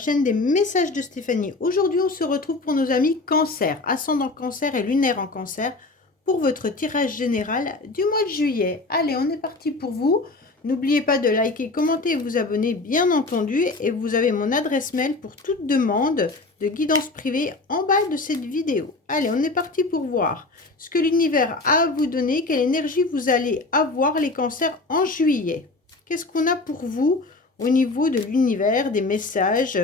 chaîne des messages de Stéphanie. Aujourd'hui, on se retrouve pour nos amis Cancer, ascendant Cancer et lunaire en Cancer, pour votre tirage général du mois de juillet. Allez, on est parti pour vous. N'oubliez pas de liker, commenter et vous abonner, bien entendu. Et vous avez mon adresse mail pour toute demande de guidance privée en bas de cette vidéo. Allez, on est parti pour voir ce que l'univers a à vous donner, quelle énergie vous allez avoir les cancers en juillet. Qu'est-ce qu'on a pour vous au niveau de l'univers, des messages,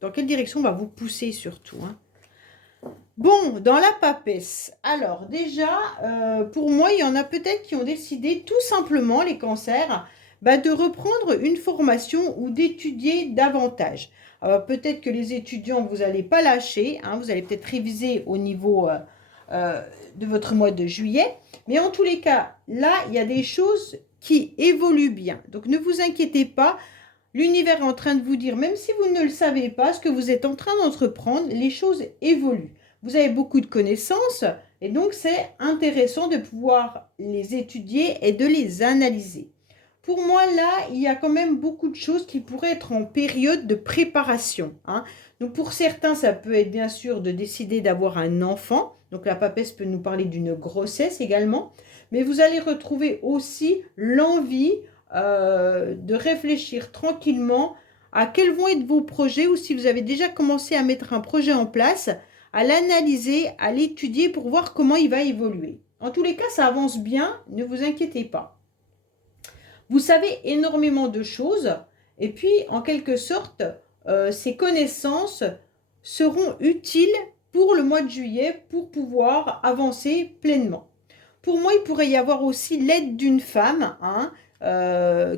dans quelle direction on va vous pousser surtout, hein. Bon, dans la papesse, alors déjà, pour moi, il y en a peut-être qui ont décidé tout simplement, les cancers, de reprendre une formation ou d'étudier davantage. Alors peut-être que les étudiants, vous n'allez pas lâcher, hein, vous allez peut-être réviser au niveau de votre mois de juillet, mais en tous les cas, là, il y a des choses qui évoluent bien. Donc ne vous inquiétez pas. L'univers est en train de vous dire, même si vous ne le savez pas, ce que vous êtes en train d'entreprendre, les choses évoluent. Vous avez beaucoup de connaissances et donc c'est intéressant de pouvoir les étudier et de les analyser. Pour moi, là, il y a quand même beaucoup de choses qui pourraient être en période de préparation, hein. Donc pour certains, ça peut être bien sûr de décider d'avoir un enfant. Donc la papesse peut nous parler d'une grossesse également. Mais vous allez retrouver aussi l'envie de réfléchir tranquillement à quels vont être vos projets, ou si vous avez déjà commencé à mettre un projet en place, à l'analyser, à l'étudier pour voir comment il va évoluer. En tous les cas, ça avance bien, ne vous inquiétez pas. Vous savez énormément de choses et puis en quelque sorte, ces connaissances seront utiles pour le mois de juillet pour pouvoir avancer pleinement. Pour moi, il pourrait y avoir aussi l'aide d'une femme, hein,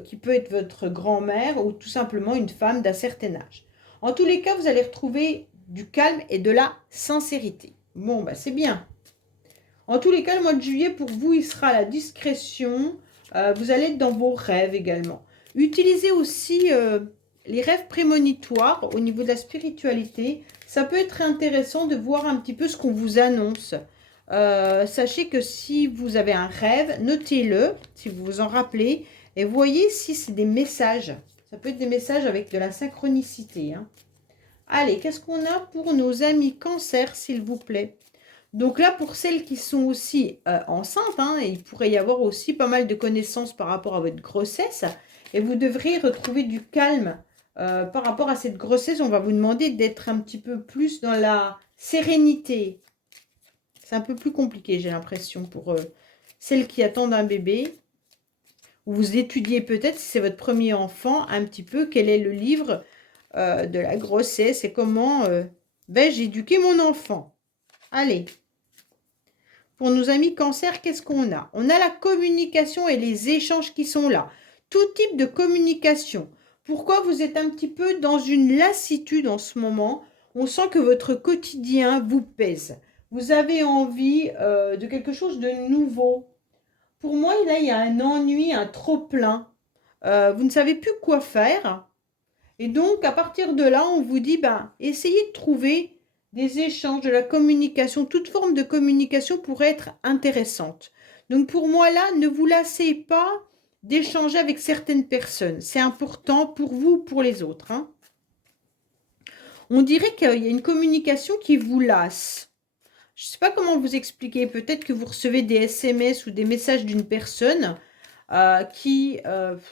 qui peut être votre grand-mère ou tout simplement une femme d'un certain âge. En tous les cas, vous allez retrouver du calme et de la sincérité. Bon, c'est bien. En tous les cas, le mois de juillet, pour vous, il sera la discrétion. Vous allez être dans vos rêves également. Utilisez aussi les rêves prémonitoires au niveau de la spiritualité. Ça peut être intéressant de voir un petit peu ce qu'on vous annonce. Sachez que si vous avez un rêve, notez-le, si vous vous en rappelez, et voyez si c'est des messages. Ça peut être des messages avec de la synchronicité, hein. Allez, qu'est-ce qu'on a pour nos amis Cancer, s'il vous plaît? Donc là, pour celles qui sont aussi enceintes, hein, il pourrait y avoir aussi pas mal de connaissances par rapport à votre grossesse, et vous devriez retrouver du calme par rapport à cette grossesse. On va vous demander d'être un petit peu plus dans la sérénité. C'est un peu plus compliqué, j'ai l'impression, pour celles qui attendent un bébé. Vous étudiez peut-être, si c'est votre premier enfant, un petit peu quel est le livre de la grossesse et comment vais-je éduquer mon enfant. Allez. Pour nos amis Cancer, qu'est-ce qu'on a? On a la communication et les échanges qui sont là. Tout type de communication. Pourquoi vous êtes un petit peu dans une lassitude en ce moment? On sent que votre quotidien vous pèse. Vous avez envie de quelque chose de nouveau. Pour moi, là, il y a un ennui, un trop-plein. Vous ne savez plus quoi faire. Et donc, à partir de là, on vous dit, essayez de trouver des échanges, de la communication. Toute forme de communication pourrait être intéressante. Donc, pour moi, là, ne vous lassez pas d'échanger avec certaines personnes. C'est important pour vous, pour les autres, hein. On dirait qu'il y a une communication qui vous lasse. Je ne sais pas comment vous expliquer. Peut-être que vous recevez des SMS ou des messages d'une personne qui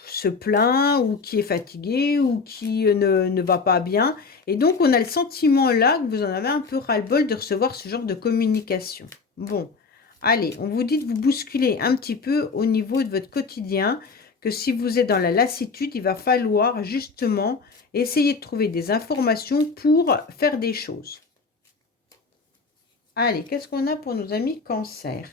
se plaint ou qui est fatigué ou qui ne va pas bien. Et donc, on a le sentiment là que vous en avez un peu ras-le-bol de recevoir ce genre de communication. Bon, allez, on vous dit de vous bousculer un petit peu au niveau de votre quotidien, que si vous êtes dans la lassitude, il va falloir justement essayer de trouver des informations pour faire des choses. Allez, qu'est-ce qu'on a pour nos amis Cancer?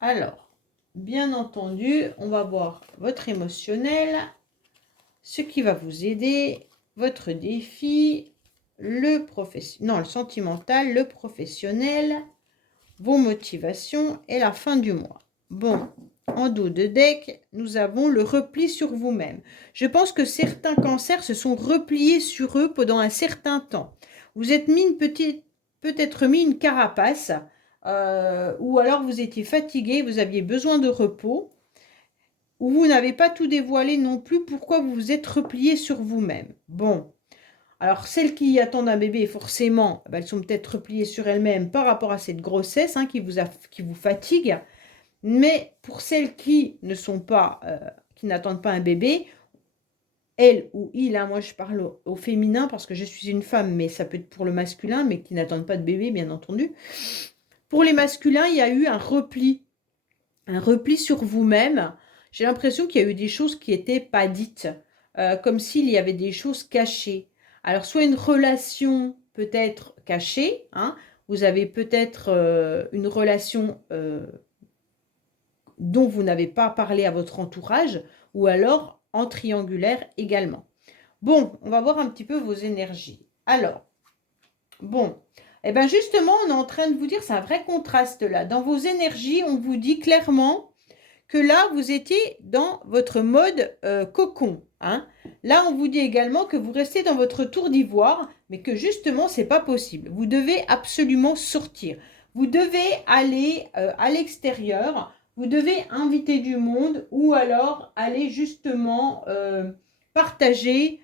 Alors, bien entendu, on va voir votre émotionnel, ce qui va vous aider, votre défi, le sentimental, le professionnel, vos motivations et la fin du mois. Bon, en dos de deck, nous avons le repli sur vous-même. Je pense que certains cancers se sont repliés sur eux pendant un certain temps. Vous êtes mis peut-être mis une carapace, ou alors vous étiez fatigué, vous aviez besoin de repos. ou vous n'avez pas tout dévoilé non plus, pourquoi vous vous êtes replié sur vous-même. Bon, alors celles qui attendent un bébé, forcément, ben, elles sont peut-être repliées sur elles-mêmes par rapport à cette grossesse hein, qui vous fatigue. Mais pour celles qui ne sont pas, qui n'attendent pas un bébé, elle ou il, hein, moi je parle au féminin parce que je suis une femme, mais ça peut être pour le masculin, mais qui n'attendent pas de bébé, bien entendu. Pour les masculins, il y a eu un repli sur vous-même. J'ai l'impression qu'il y a eu des choses qui n'étaient pas dites, comme s'il y avait des choses cachées. Alors, soit une relation peut-être cachée, hein, vous avez peut-être une relation dont vous n'avez pas parlé à votre entourage, ou alors en triangulaire également. Bon, on va voir un petit peu vos énergies. Alors, bon, et bien justement, on est en train de vous dire, c'est un vrai contraste là. Dans vos énergies, on vous dit clairement que là, vous étiez dans votre mode cocon. Hein. Là, on vous dit également que vous restez dans votre tour d'ivoire, mais que justement, ce n'est pas possible. Vous devez absolument sortir. Vous devez aller à l'extérieur. Vous devez inviter du monde ou alors aller justement partager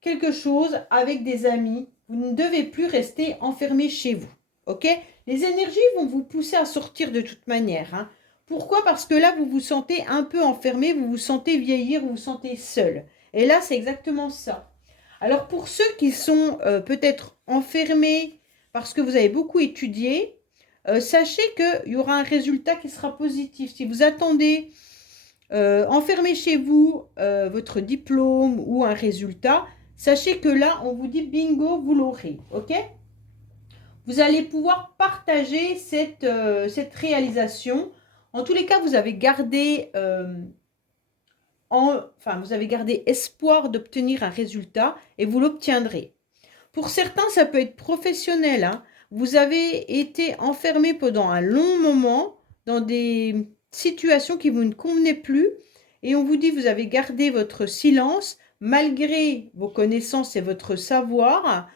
quelque chose avec des amis. Vous ne devez plus rester enfermé chez vous. Ok? Les énergies vont vous pousser à sortir de toute manière. Hein. Pourquoi? Parce que là, vous vous sentez un peu enfermé, vous vous sentez vieillir, vous vous sentez seul. Et là, c'est exactement ça. Alors, pour ceux qui sont peut-être enfermés parce que vous avez beaucoup étudié, sachez qu'il y aura un résultat qui sera positif. Si vous attendez enfermé chez vous votre diplôme ou un résultat, sachez que là, on vous dit bingo, vous l'aurez. Ok? Vous allez pouvoir partager cette réalisation. En tous les cas, vous avez gardé, vous avez gardé espoir d'obtenir un résultat et vous l'obtiendrez. Pour certains, ça peut être professionnel. Hein. Vous avez été enfermé pendant un long moment dans des situations qui vous ne convenaient plus et on vous dit vous avez gardé votre silence malgré vos connaissances et votre savoir.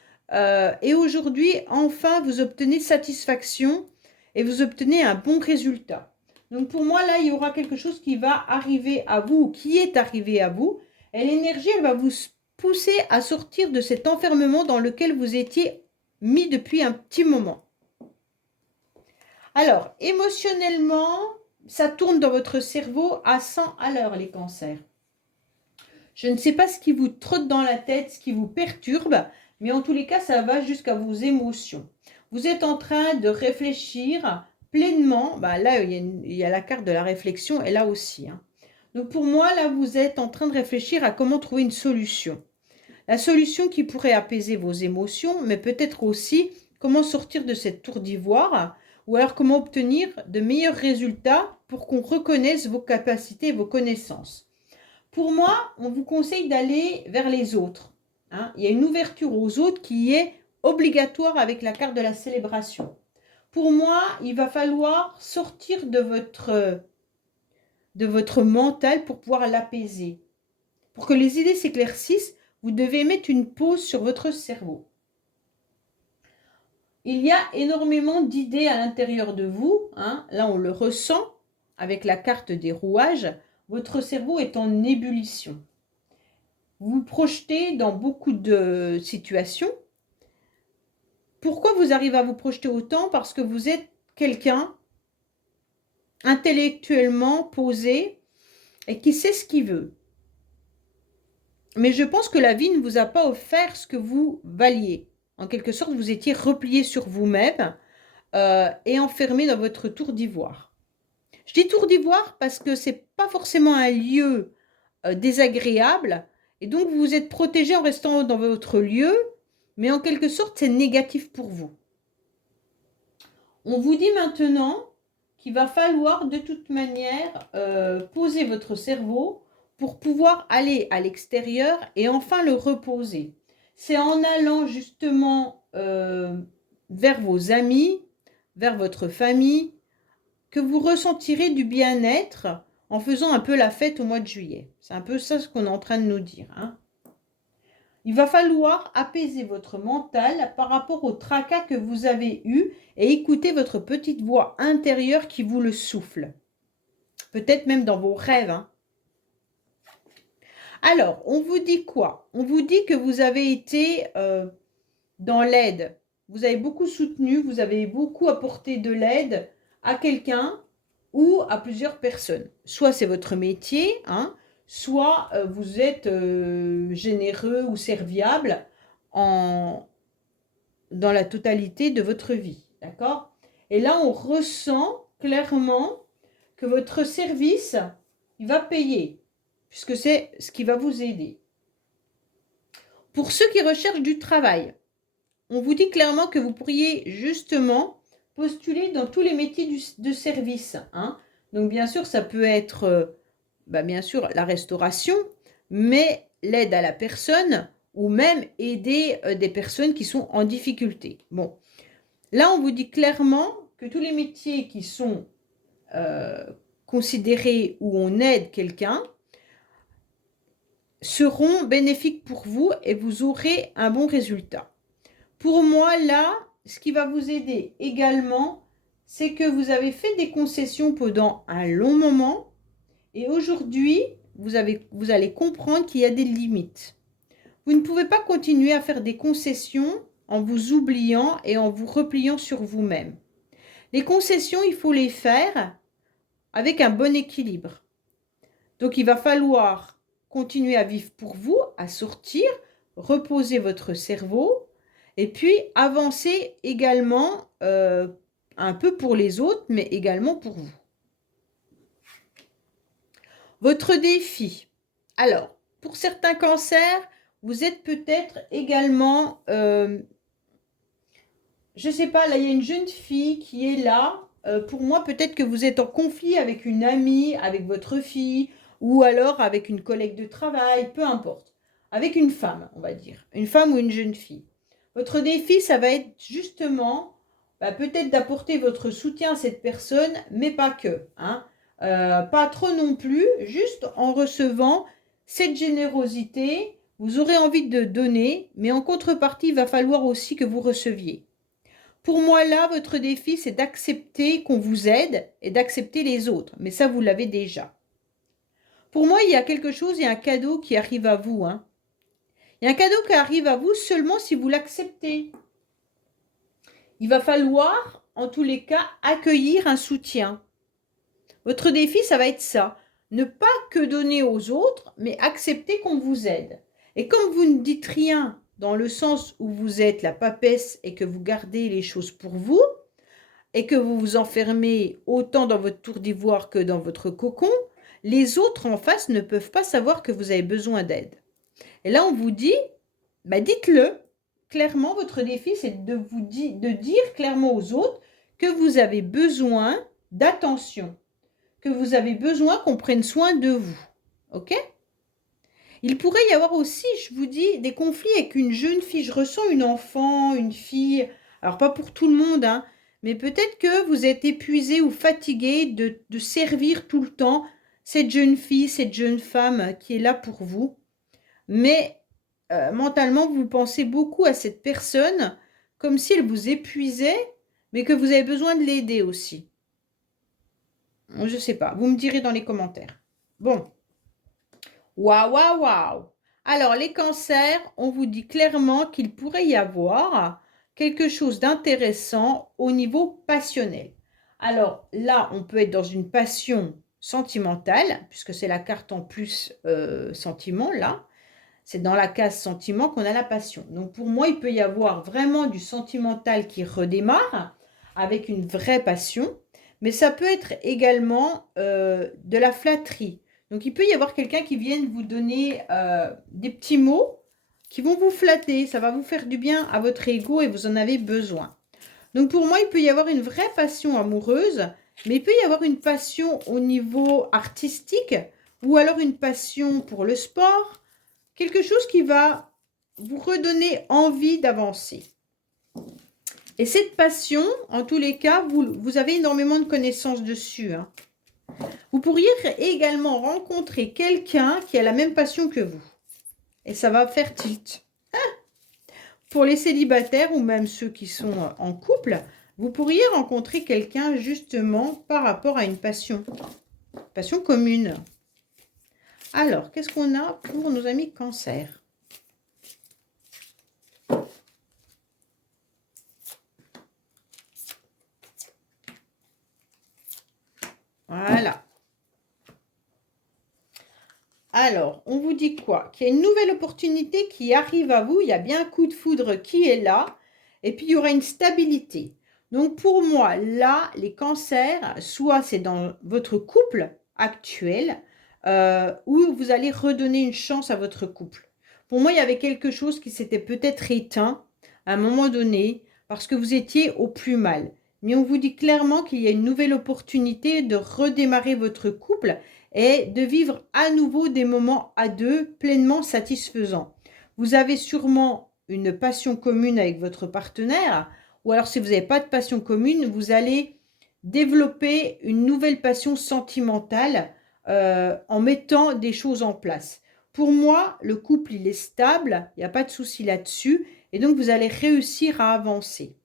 Et aujourd'hui, enfin, vous obtenez satisfaction et vous obtenez un bon résultat. Donc pour moi, là, il y aura quelque chose qui va arriver à vous, ou qui est arrivé à vous. Et l'énergie, elle va vous pousser à sortir de cet enfermement dans lequel vous étiez mis depuis un petit moment. Alors, émotionnellement, ça tourne dans votre cerveau à 100 à l'heure, les cancers. Je ne sais pas ce qui vous trotte dans la tête, ce qui vous perturbe, mais en tous les cas, ça va jusqu'à vos émotions. Vous êtes en train de réfléchir pleinement. Là, il y a la carte de la réflexion, et là aussi. Hein. Donc pour moi, là, vous êtes en train de réfléchir à comment trouver une solution. La solution qui pourrait apaiser vos émotions, mais peut-être aussi comment sortir de cette tour d'ivoire, ou alors comment obtenir de meilleurs résultats pour qu'on reconnaisse vos capacités et vos connaissances. Pour moi, on vous conseille d'aller vers les autres. Hein. Il y a une ouverture aux autres qui est obligatoire avec la carte de la célébration. Pour moi, il va falloir sortir de votre mental pour pouvoir l'apaiser. Pour que les idées s'éclaircissent, vous devez mettre une pause sur votre cerveau. Il y a énormément d'idées à l'intérieur de vous. Hein. Là, on le ressent avec la carte des rouages. Votre cerveau est en ébullition. Vous vous projetez dans beaucoup de situations. Pourquoi vous arrivez à vous projeter autant? Parce que vous êtes quelqu'un intellectuellement posé et qui sait ce qu'il veut. Mais je pense que la vie ne vous a pas offert ce que vous valiez. En quelque sorte, vous étiez replié sur vous-même et enfermé dans votre tour d'ivoire. Je dis tour d'ivoire parce que ce n'est pas forcément un lieu désagréable. Et donc, vous vous êtes protégé en restant dans votre lieu, mais en quelque sorte, c'est négatif pour vous. On vous dit maintenant qu'il va falloir de toute manière poser votre cerveau pour pouvoir aller à l'extérieur et enfin le reposer. C'est en allant justement vers vos amis, vers votre famille, que vous ressentirez du bien-être en faisant un peu la fête au mois de juillet. C'est un peu ça ce qu'on est en train de nous dire. Hein. Il va falloir apaiser votre mental par rapport au tracas que vous avez eu et écouter votre petite voix intérieure qui vous le souffle. Peut-être même dans vos rêves. Hein. Alors, on vous dit quoi? On vous dit que vous avez été dans l'aide. Vous avez beaucoup soutenu, vous avez beaucoup apporté de l'aide à quelqu'un ou à plusieurs personnes. Soit c'est votre métier, hein, soit vous êtes généreux ou serviable dans la totalité de votre vie. D'accord? Et là, on ressent clairement que votre service, il va payer, puisque c'est ce qui va vous aider. Pour ceux qui recherchent du travail, on vous dit clairement que vous pourriez justement postuler dans tous les métiers de service. Hein. Donc bien sûr, ça peut être bien sûr la restauration, mais l'aide à la personne ou même aider des personnes qui sont en difficulté. Bon, là on vous dit clairement que tous les métiers qui sont considérés où on aide quelqu'un seront bénéfiques pour vous et vous aurez un bon résultat. Pour moi, là, ce qui va vous aider également, c'est que vous avez fait des concessions pendant un long moment et aujourd'hui, vous allez comprendre qu'il y a des limites. Vous ne pouvez pas continuer à faire des concessions en vous oubliant et en vous repliant sur vous-même. Les concessions, il faut les faire avec un bon équilibre. Donc, il va falloir continuer à vivre pour vous, à sortir, reposer votre cerveau et puis avancer également un peu pour les autres, mais également pour vous. Votre défi. Alors, pour certains cancers, vous êtes peut-être également, je ne sais pas, là il y a une jeune fille qui est là. Pour moi, peut-être que vous êtes en conflit avec une amie, avec votre fille, ou alors avec une collègue de travail, peu importe. Avec une femme, on va dire. Une femme ou une jeune fille. Votre défi, ça va être justement peut-être d'apporter votre soutien à cette personne, mais pas que. Hein. Pas trop non plus, juste en recevant cette générosité. Vous aurez envie de donner, mais en contrepartie, il va falloir aussi que vous receviez. Pour moi, là, votre défi, c'est d'accepter qu'on vous aide et d'accepter les autres. Mais ça, vous l'avez déjà. Pour moi, il y a quelque chose, il y a un cadeau qui arrive à vous. Hein. Il y a un cadeau qui arrive à vous seulement si vous l'acceptez. Il va falloir, en tous les cas, accueillir un soutien. Votre défi, ça va être ça. Ne pas que donner aux autres, mais accepter qu'on vous aide. Et comme vous ne dites rien dans le sens où vous êtes la papesse et que vous gardez les choses pour vous, et que vous vous enfermez autant dans votre tour d'ivoire que dans votre cocon, les autres en face ne peuvent pas savoir que vous avez besoin d'aide. Et là, on vous dit, dites-le. Clairement, votre défi, c'est de dire clairement aux autres que vous avez besoin d'attention, que vous avez besoin qu'on prenne soin de vous. OK? Il pourrait y avoir aussi, je vous dis, des conflits avec une jeune fille. Je ressens une enfant, une fille. Alors, pas pour tout le monde, hein, mais peut-être que vous êtes épuisé ou fatigué de servir tout le temps cette jeune fille, cette jeune femme qui est là pour vous. Mais mentalement, vous pensez beaucoup à cette personne comme si elle vous épuisait, mais que vous avez besoin de l'aider aussi. Je ne sais pas, vous me direz dans les commentaires. Bon. Waouh, waouh, waouh. Alors, les cancers, on vous dit clairement qu'il pourrait y avoir quelque chose d'intéressant au niveau passionnel. Alors là, on peut être dans une passion sentimentale, puisque c'est la carte en plus sentiment, là. C'est dans la case sentiment qu'on a la passion. Donc pour moi, il peut y avoir vraiment du sentimental qui redémarre avec une vraie passion, mais ça peut être également de la flatterie. Donc il peut y avoir quelqu'un qui vienne vous donner des petits mots qui vont vous flatter, ça va vous faire du bien à votre ego et vous en avez besoin. Donc pour moi, il peut y avoir une vraie passion amoureuse, mais il peut y avoir une passion au niveau artistique ou alors une passion pour le sport, quelque chose qui va vous redonner envie d'avancer. Et cette passion, en tous les cas, vous avez énormément de connaissances dessus. Hein. Vous pourriez également rencontrer quelqu'un qui a la même passion que vous. Et ça va faire tilt. Pour les célibataires ou même ceux qui sont en couple, vous pourriez rencontrer quelqu'un justement par rapport à une passion commune. Alors, qu'est-ce qu'on a pour nos amis Cancer? Voilà. Alors, on vous dit quoi? Qu'il y a une nouvelle opportunité qui arrive à vous. Il y a bien un coup de foudre qui est là. Et puis, il y aura une stabilité. Donc, pour moi, là, les cancers, soit c'est dans votre couple actuel, où vous allez redonner une chance à votre couple. Pour moi, il y avait quelque chose qui s'était peut-être éteint à un moment donné parce que vous étiez au plus mal. Mais on vous dit clairement qu'il y a une nouvelle opportunité de redémarrer votre couple et de vivre à nouveau des moments à deux pleinement satisfaisants. Vous avez sûrement une passion commune avec votre partenaire, ou alors si vous n'avez pas de passion commune, vous allez développer une nouvelle passion sentimentale en mettant des choses en place. Pour moi, le couple, il est stable, il n'y a pas de souci là-dessus, et donc vous allez réussir à avancer.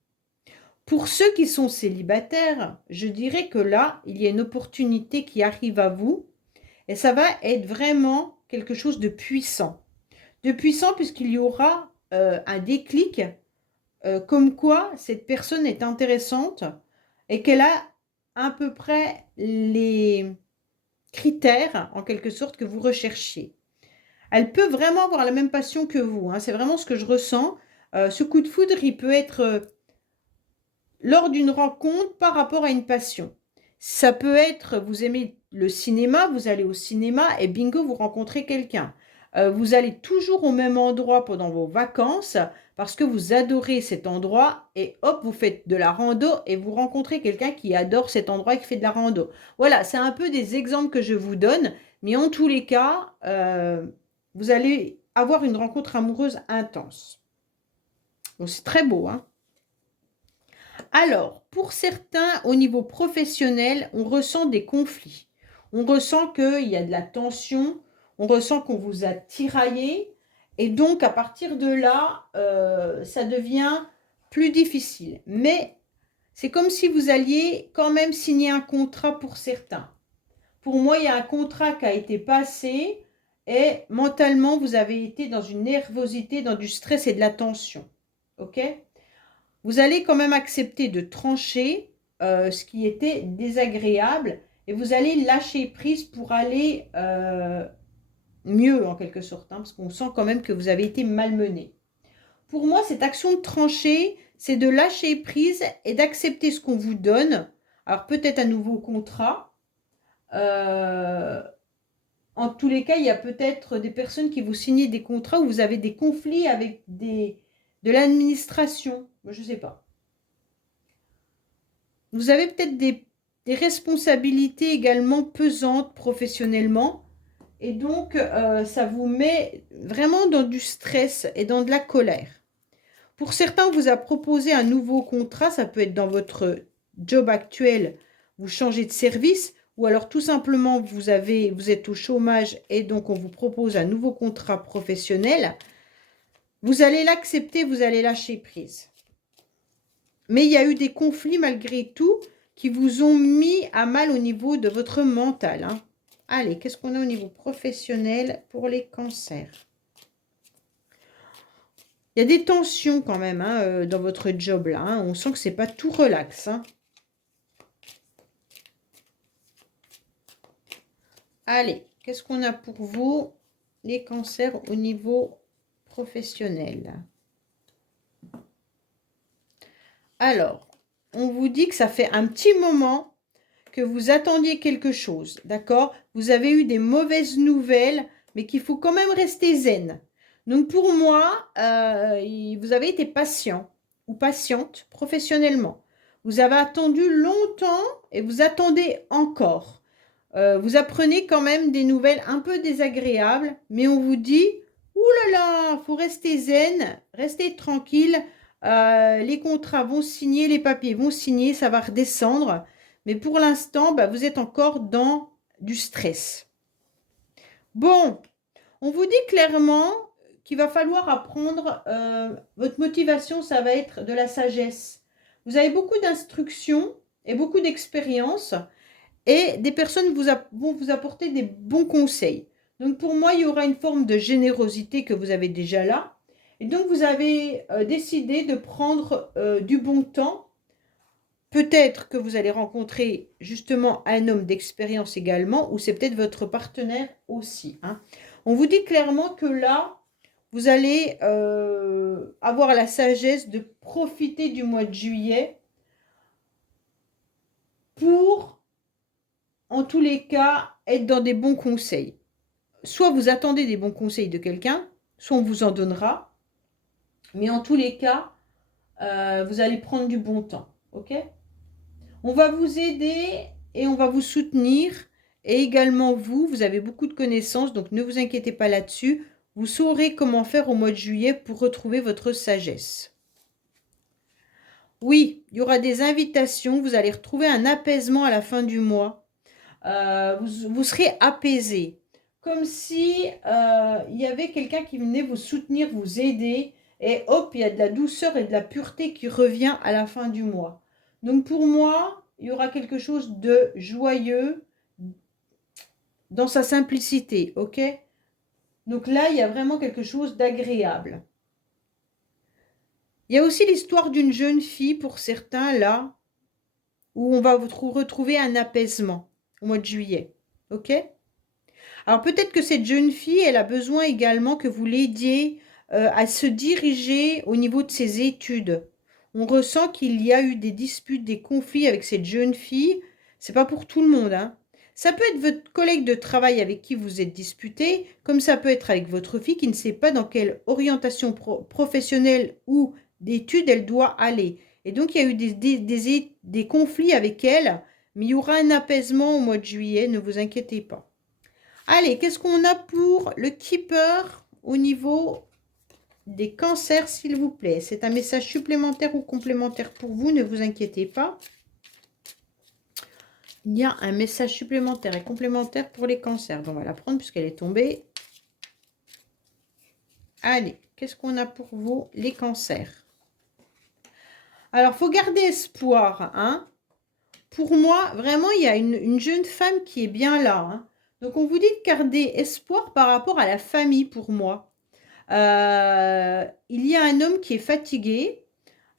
Pour ceux qui sont célibataires, je dirais que là, il y a une opportunité qui arrive à vous, et ça va être vraiment quelque chose de puissant. De puissant puisqu'il y aura un déclic comme quoi cette personne est intéressante et qu'elle a à peu près les critères, en quelque sorte, que vous recherchiez. Elle peut vraiment avoir la même passion que vous, hein. C'est vraiment ce que je ressens. Ce coup de foudre, il peut être lors d'une rencontre par rapport à une passion. Ça peut être, vous aimez le cinéma, vous allez au cinéma et bingo, vous rencontrez quelqu'un. Vous allez toujours au même endroit pendant vos vacances parce que vous adorez cet endroit et hop, vous faites de la rando et vous rencontrez quelqu'un qui adore cet endroit et qui fait de la rando. Voilà, c'est un peu des exemples que je vous donne, mais en tous les cas, vous allez avoir une rencontre amoureuse intense. Donc c'est très beau, hein. Alors, pour certains, au niveau professionnel, on ressent des conflits. On ressent qu'il y a de la tension, on ressent qu'on vous a tiraillé. Et donc, à partir de là, ça devient plus difficile. Mais c'est comme si vous alliez quand même signer un contrat pour certains. Pour moi, il y a un contrat qui a été passé et mentalement, vous avez été dans une nervosité, dans du stress et de la tension. OK ? Vous allez quand même accepter de trancher ce qui était désagréable et vous allez lâcher prise pour aller mieux en quelque sorte, hein, parce qu'on sent quand même que vous avez été malmené. Pour moi, cette action de trancher, c'est de lâcher prise et d'accepter ce qu'on vous donne. Alors peut-être un nouveau contrat. En tous les cas, il y a peut-être des personnes qui vous signent des contrats où vous avez des conflits avec de l'administration. Je ne sais pas. Vous avez peut-être des responsabilités également pesantes professionnellement. Et donc, ça vous met vraiment dans du stress et dans de la colère. Pour certains, on vous a proposé un nouveau contrat. Ça peut être dans votre job actuel, vous changez de service. Ou alors tout simplement, vous êtes au chômage et donc on vous propose un nouveau contrat professionnel. Vous allez l'accepter, vous allez lâcher prise. Mais il y a eu des conflits malgré tout qui vous ont mis à mal au niveau de votre mental, hein. Allez, qu'est-ce qu'on a au niveau professionnel pour les cancers? Il y a des tensions quand même, hein, dans votre job là, hein. On sent que c'est pas tout relax, hein. Allez, qu'est-ce qu'on a pour vous, les cancers au niveau professionnel? Alors, on vous dit que ça fait un petit moment que vous attendiez quelque chose, d'accord? Vous avez eu des mauvaises nouvelles, mais qu'il faut quand même rester zen. Donc pour moi, vous avez été patient ou patiente professionnellement. Vous avez attendu longtemps et vous attendez encore. Vous apprenez quand même des nouvelles un peu désagréables, mais on vous dit, ouh là là, faut rester zen, rester tranquille. Les contrats vont signer, les papiers vont signer, ça va redescendre. Mais pour l'instant, bah, vous êtes encore dans du stress. Bon, on vous dit clairement qu'il va falloir apprendre, votre motivation, ça va être de la sagesse. Vous avez beaucoup d'instructions et beaucoup d'expérience et des personnes vont vous apporter des bons conseils. Donc pour moi, il y aura une forme de générosité que vous avez déjà là. Et donc vous avez décidé de prendre du bon temps. Peut-être que vous allez rencontrer justement un homme d'expérience également, ou c'est peut-être votre partenaire aussi, hein. On vous dit clairement que là, vous allez avoir la sagesse de profiter du mois de juillet pour, en tous les cas, être dans des bons conseils. Soit vous attendez des bons conseils de quelqu'un, soit on vous en donnera. Mais en tous les cas, vous allez prendre du bon temps. Ok? On va vous aider et on va vous soutenir. Et également vous avez beaucoup de connaissances, donc ne vous inquiétez pas là-dessus. Vous saurez comment faire au mois de juillet pour retrouver votre sagesse. Oui, il y aura des invitations. Vous allez retrouver un apaisement à la fin du mois. Vous serez apaisé. Comme si il y avait quelqu'un qui venait vous soutenir, vous aider. Et hop, il y a de la douceur et de la pureté qui revient à la fin du mois. Donc pour moi, il y aura quelque chose de joyeux dans sa simplicité, ok? Donc là, il y a vraiment quelque chose d'agréable. Il y a aussi l'histoire d'une jeune fille pour certains, là, où on va vous retrouver un apaisement au mois de juillet, ok? Alors peut-être que cette jeune fille, elle a besoin également que vous l'aidiez à se diriger au niveau de ses études. On ressent qu'il y a eu des disputes, des conflits avec cette jeune fille. C'est pas pour tout le monde, hein. Ça peut être votre collègue de travail avec qui vous êtes disputé, comme ça peut être avec votre fille qui ne sait pas dans quelle orientation professionnelle ou d'études elle doit aller. Et donc il y a eu des conflits avec elle, mais il y aura un apaisement au mois de juillet, ne vous inquiétez pas. Allez, qu'est-ce qu'on a pour le keeper au niveau des cancers, s'il vous plaît? C'est un message supplémentaire ou complémentaire pour vous, ne vous inquiétez pas. Il y a un message supplémentaire et complémentaire pour les cancers. Bon, on va la prendre puisqu'elle est tombée. Allez, qu'est-ce qu'on a pour vous, les cancers? Alors, il faut garder espoir, hein. Pour moi, vraiment, il y a une jeune femme qui est bien là, hein. Donc, on vous dit de garder espoir par rapport à la famille pour moi. Il y a un homme qui est fatigué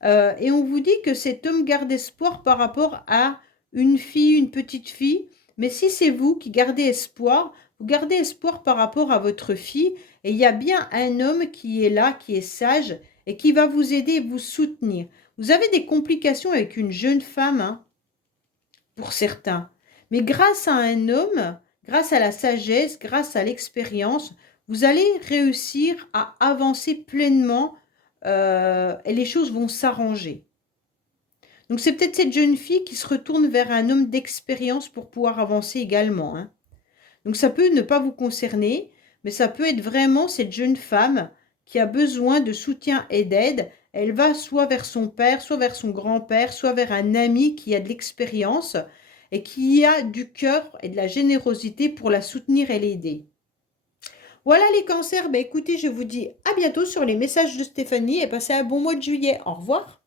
et on vous dit que cet homme garde espoir par rapport à une fille, une petite fille. Mais si c'est vous qui gardez espoir, vous gardez espoir par rapport à votre fille. Et il y a bien un homme qui est là, qui est sage et qui va vous aider et vous soutenir. Vous avez des complications avec une jeune femme, hein, pour certains. Mais grâce à un homme, grâce à la sagesse, grâce à l'expérience, vous allez réussir à avancer pleinement et les choses vont s'arranger. Donc c'est peut-être cette jeune fille qui se retourne vers un homme d'expérience pour pouvoir avancer également, hein. Donc ça peut ne pas vous concerner, mais ça peut être vraiment cette jeune femme qui a besoin de soutien et d'aide. Elle va soit vers son père, soit vers son grand-père, soit vers un ami qui a de l'expérience et qui a du cœur et de la générosité pour la soutenir et l'aider. Voilà les cancers, écoutez, je vous dis à bientôt sur les messages de Stéphanie et passez un bon mois de juillet. Au revoir.